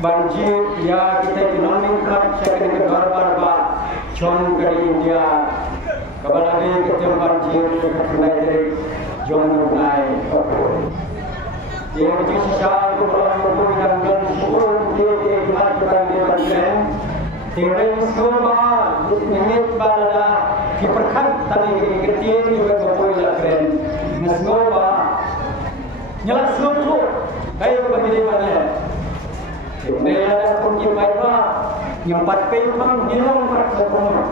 banjir ya kita dinoning club saya kena barbar John ke India kabalagi kita banjir kena dari John naik yang kisah itu kalau yang dan syukur dia melakukan dia banjir tinggal semua minit balada diperkan tadi ketia juga berpola keren semua nyala semua kayak begini banyak ini ada kunci baiklah yang 4 pemang hilang bersama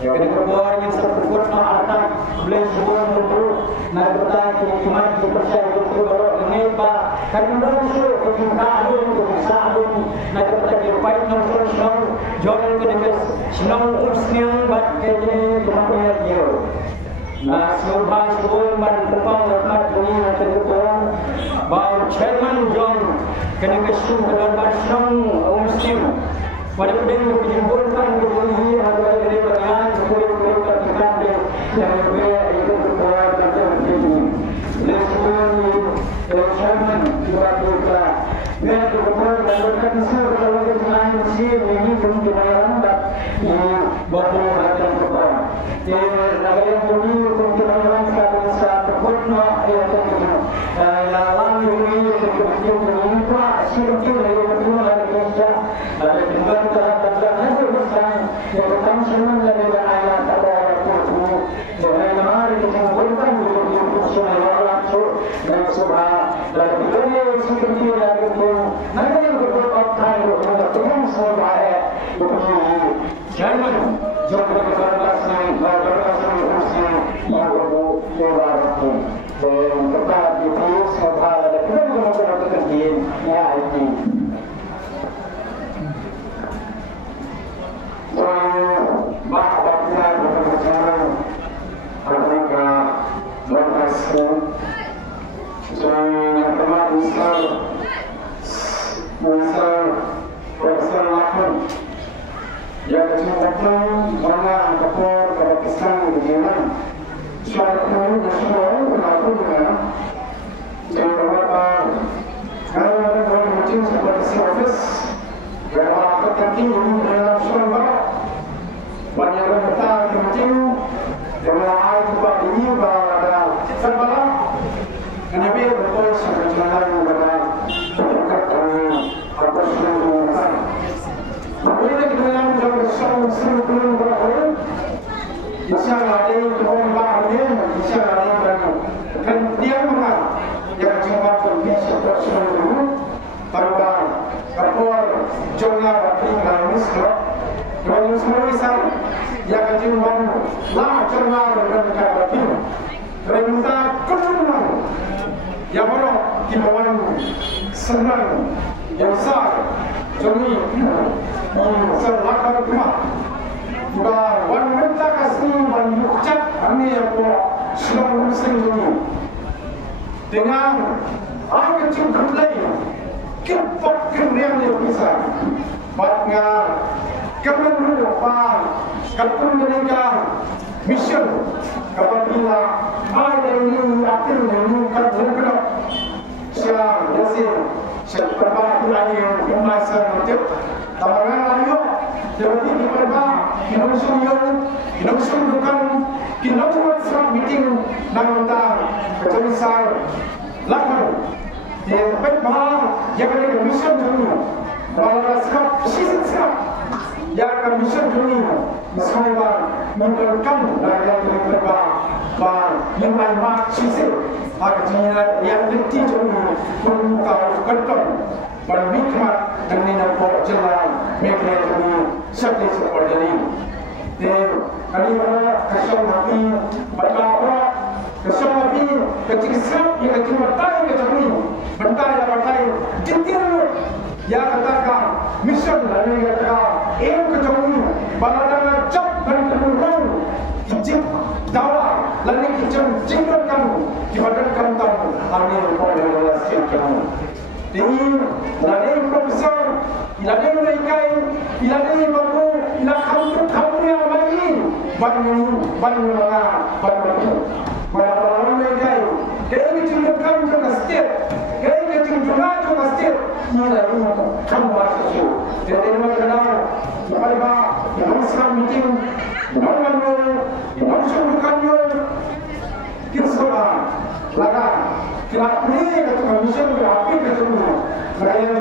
ya kena keluar yang seperti no atas boleh semua dulu nak bertanya iman dipercaya itu kalau ini pak kan dulu kita ada nak bertanya baik nomor jangan kena senang urusan buat kerja rumahnya dia nah semua man tempang rahmat dunia terdepan bau chairman John kena kesu dalam senang urusan pada pedang dijemputkan begini ada dari bagian sepuluh perhatikan yang berbeda itu berbuat macam ini lesson chairman juga dia berbuat dan berkata kalau kita masih ini kemungkinan ini baru akan berubah yang bunyi kemungkinan saat terpurna ayat itu lalang ini kemungkinan pak sirki dari berdua Indonesia ada juga terhadap itu besar yang pertama senang dari ayat ada waktu dan mari kita kumpulkan untuk semua orang dan semua dan ini seperti yang itu nanti yang berbuat tahu untuk teman semua jangan jangan berkesan berkesan usia yang berlaku dan tetap itu semua ada kita kerjaan ya ini bahwa kita berbicara ketika berhasil yang telah misal lakukan yang kecepatan mana kapor Pakistan begini syaratnya semua berlaku dengan beberapa kalau macam seperti service beberapa tertinggi dalam syarikat banyak orang macam dengan ayat bab ini pada sebab Nabi berkata sebenarnya pada apa semua boleh kita dalam dalam sebelum berapa bisa ada orang bahagia bisa ada kan dia mana yang cuma bisa berseru tambah kapor jomla tinggal misro kalau semua bisa yang cuma lah cuma berkat bagi perintah kumpulan ya bro kibawan senang yang besar jadi serlakan rumah wanita kasih menyukat kami apa selama musim ini dengan air kecil kembali kepak kemudian yang bisa batnya kemudian lupa kapal mereka mission apabila ada ini akhir menemukan bergerak siang yasin setelah lagi yang masa itu tamangan ayo jadi kita Indonesia bukan kita buat meeting nangta kemisal lakukan yang berbahaya yang ada mission dulu balas kap season kap yang mission dulu semua mengerjakan dari yang berbahaya yang lain mak season artinya yang penting dulu untuk kontrol bernikmat dan mendapat jalan mereka ini seperti seperti ini. Dan kali mana kasih nabi berkata kasih nabi ketika yang kita tahu kita ini bentar yang bertai detail yang katakan mission dan yang katakan aim kecuali baladana job dan kemudian ijib dakwah lalu kita jingkirkan dihadirkan tahu hari ini oleh sekian. Ini ladang profesor, ladang mereka, ladang baru, ladang kamu yang lain, banyak orang mereka. Kalau kita cakap juga setiap, kalau kita cakap juga setiap, ini adalah mission berapa ketemu. Mereka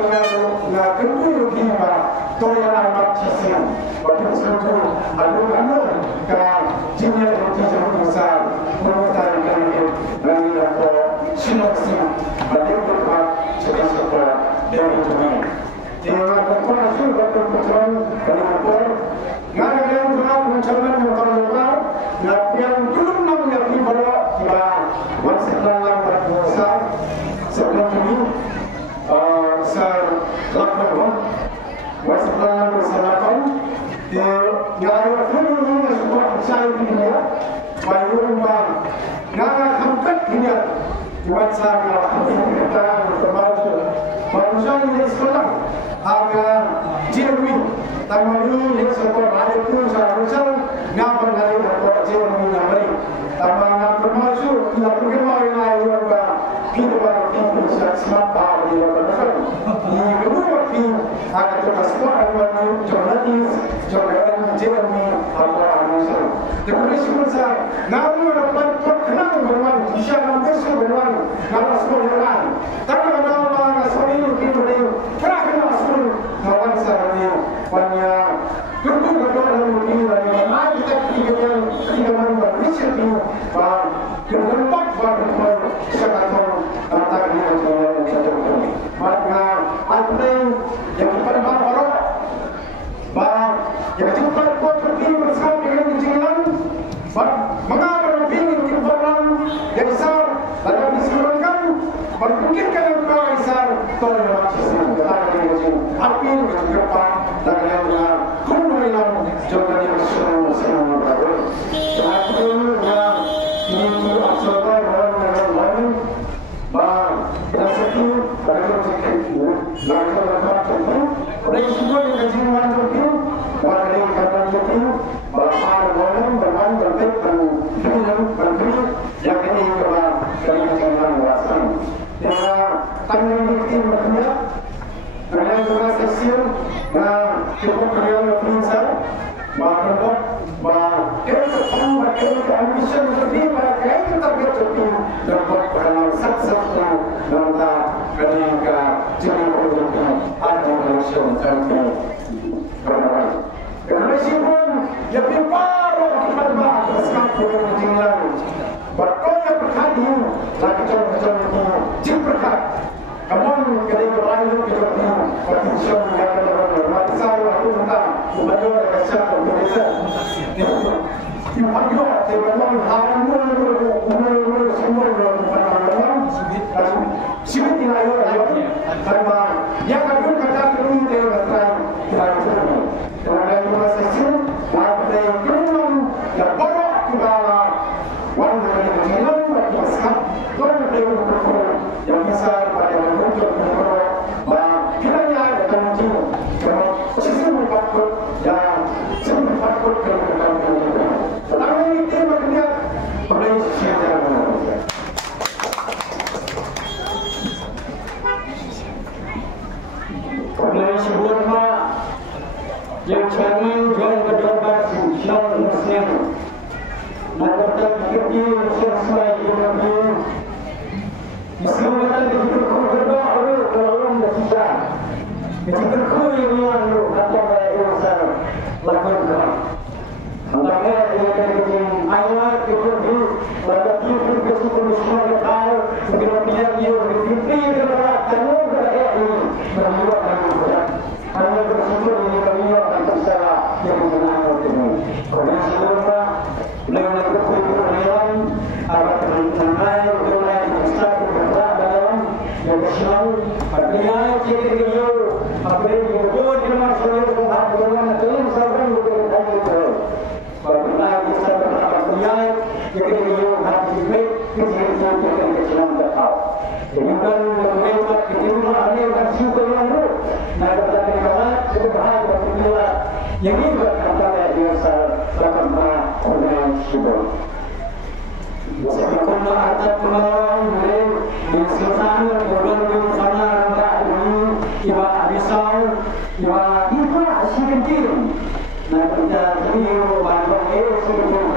nak ketemu kita, toya amat cisim. Waktu itu ada orang kan jinya itu jauh besar, memutar kami lagi apa sinopsis. Ada beberapa cerita dari tuan. Jangan lupa sudah berperan dari apa. Ngada yang tuan mencoba memperlukan, yang belum mengerti pada kita masalah berbesar sebelum ini. Lakukan masalah bersamakan yang dulu semua saya ini bayu rumah nara kamkat ini buat saya kita termasuk manusia ini sekolah agar jerwi tamani ini sekolah ada pun seharusnya ngapa dari sekolah jerwi namanya tamang termasuk tidak bagaimana yang orang kita baru bisa sempat di luar ini kedua film akan termasuk orang jurnalis jurnalis jerwi apa manusia jadi semua namun dapat kenal dengan bisa membesar dengan nama sekolah tapi nama sekolah ini kita kenal sekolah nama sekolah banyak kedua mungkin dari mana kita tiga mana berisi itu keempat baru sekarang antara ini maka apa yang kita bawa yang kita buat pergi bersama dengan jalan mengapa ingin kita yang besar dalam disebutkan berpikirkan yang besar tolong api berapa dan yang kumpulan jangan yang semua baru aku yang ini asal orang dan sekian bagaimana sekian lakukan oleh semua yang kejiwaan itu pada kata itu bahasa orang berman berbaik dan berbaik yang ini kepada dari kejiwaan wawasan yang tanggung itu berkena dengan juga sekian cukup kalian berpisah bahwa kita ambition seperti mereka itu target seperti dapat kenal satu-satu dalam ketika jadi produknya ada relation tertentu. Kerana siapun yang baru kita bahas sekarang dengan berkoya berkati lagi contoh-contoh itu ciprkat. Kamu ketika lalu kita berfungsi dengan masalah waktu tentang ubah kesehatan Indonesia. Yang kedua, sebelum hari umur semua orang sibuk tidak ada karena yang kedua kata terus tidak kerana proses ada yang belum yang baru kita warna yang hilang bagi masyarakat yang bisa pada bentuk kiranya akan muncul sistem patut dan sistem patut tetapi itu maknanya oleh sejarah oleh sebuah yang chairman John Pejabat Syam Muslim mengatakan pergi sesuai dengan Islamatan berdoa orang berdoa ketika kau yang kata bahasa lakukan antara yang ayat itu berarti itu semua hal sebenarnya dia berpikir kepada kamu ini berbuat hanya bersyukur ini kami akan bersama yang mengenal ini. Oleh sebabnya beliau melakukan penilaian agar teman-teman mulai bersatu bergerak dalam yang bersama penilaian beliau apabila beliau di rumah saya berhak dengan tuan sahabat beliau itu. Bagaimana bisa berapa penilaian yang beliau hati baik kejiwaan yang kecilan berkau. Dengan mereka itu ada yang bersyukur yang buruk. Mereka berkata berbahagia berpindah yang ini berkata biasa dapat orang syukur. Sekian ada pengawalan mulai diselamatkan bulan yang sana rendah ini iba abisau iba iba asyik kecil. Nah kita beliau bantu seluruh